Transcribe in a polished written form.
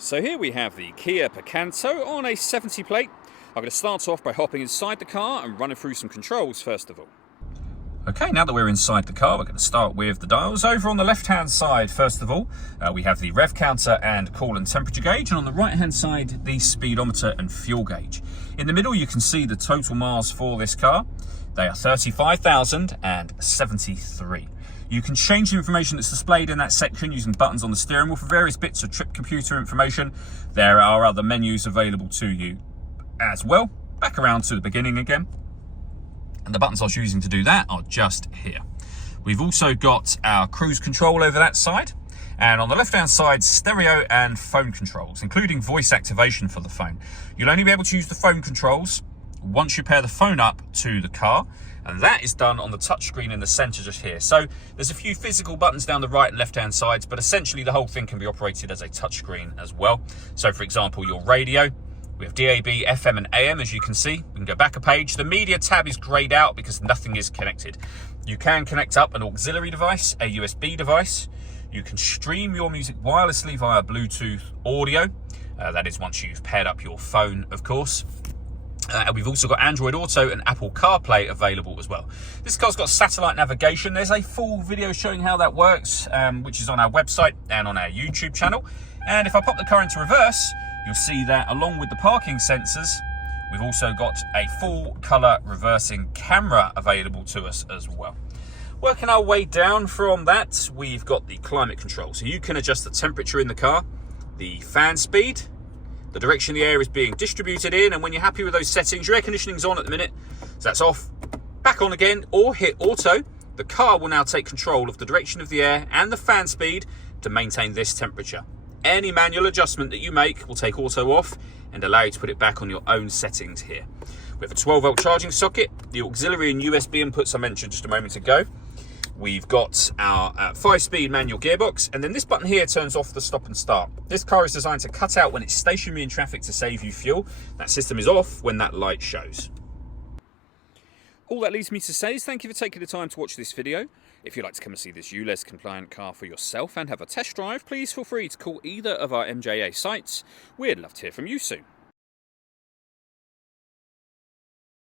So here we have the Kia Picanto on a 70 plate. I'm going to start off by hopping inside the car and running through some controls first of all. Okay, now that we're inside the car, we're going to start with the dials. Over on the left-hand side, first of all, we have the rev counter and coolant temperature gauge, and on the right-hand side, the speedometer and fuel gauge. In the middle, you can see the total miles for this car. They are 35,073. You can change the information that's displayed in that section using buttons on the steering wheel for various bits of trip computer information. There are other menus available to you as well. Back around to the beginning again. And the buttons I was using to do that are just here. We've also got our cruise control over that side. And on the left-hand side, stereo and phone controls, including voice activation for the phone. You'll only be able to use the phone controls once you pair the phone up to the car. And that is done on the touchscreen in the center just here. So there's a few physical buttons down the right and left-hand sides, but essentially the whole thing can be operated as a touchscreen as well. So for example, your radio, we have DAB, FM and AM, as you can see. We can go back a page. The media tab is grayed out because nothing is connected. You can connect up an auxiliary device, a USB device. You can stream your music wirelessly via Bluetooth audio. That is once you've paired up your phone, of course. We've also got Android Auto and Apple CarPlay available as well. This car's got satellite navigation. There's a full video showing how that works, which is on our website and on our YouTube channel. And if I pop the car into reverse, you'll see that along with the parking sensors, we've also got a full color reversing camera available to us as well. Working our way down from that, we've got the climate control. So you can adjust the temperature in the car, the fan speed, the direction the air is being distributed in, and when you're happy with those settings, your air conditioning's on at the minute, so that's off, back on again, or hit auto. The car will now take control of the direction of the air and the fan speed to maintain this temperature. Any manual adjustment that you make will take auto off and allow you to put it back on your own settings here. We have a 12-volt charging socket, the auxiliary and USB inputs I mentioned just a moment ago. We've got our 5-speed manual gearbox, and then this button here turns off the stop and start. This car is designed to cut out when it's stationary in traffic to save you fuel. That system is off when that light shows. All that leaves me to say is thank you for taking the time to watch this video. If you'd like to come and see this ULEZ compliant car for yourself and have a test drive, please feel free to call either of our MJA sites. We'd love to hear from you soon.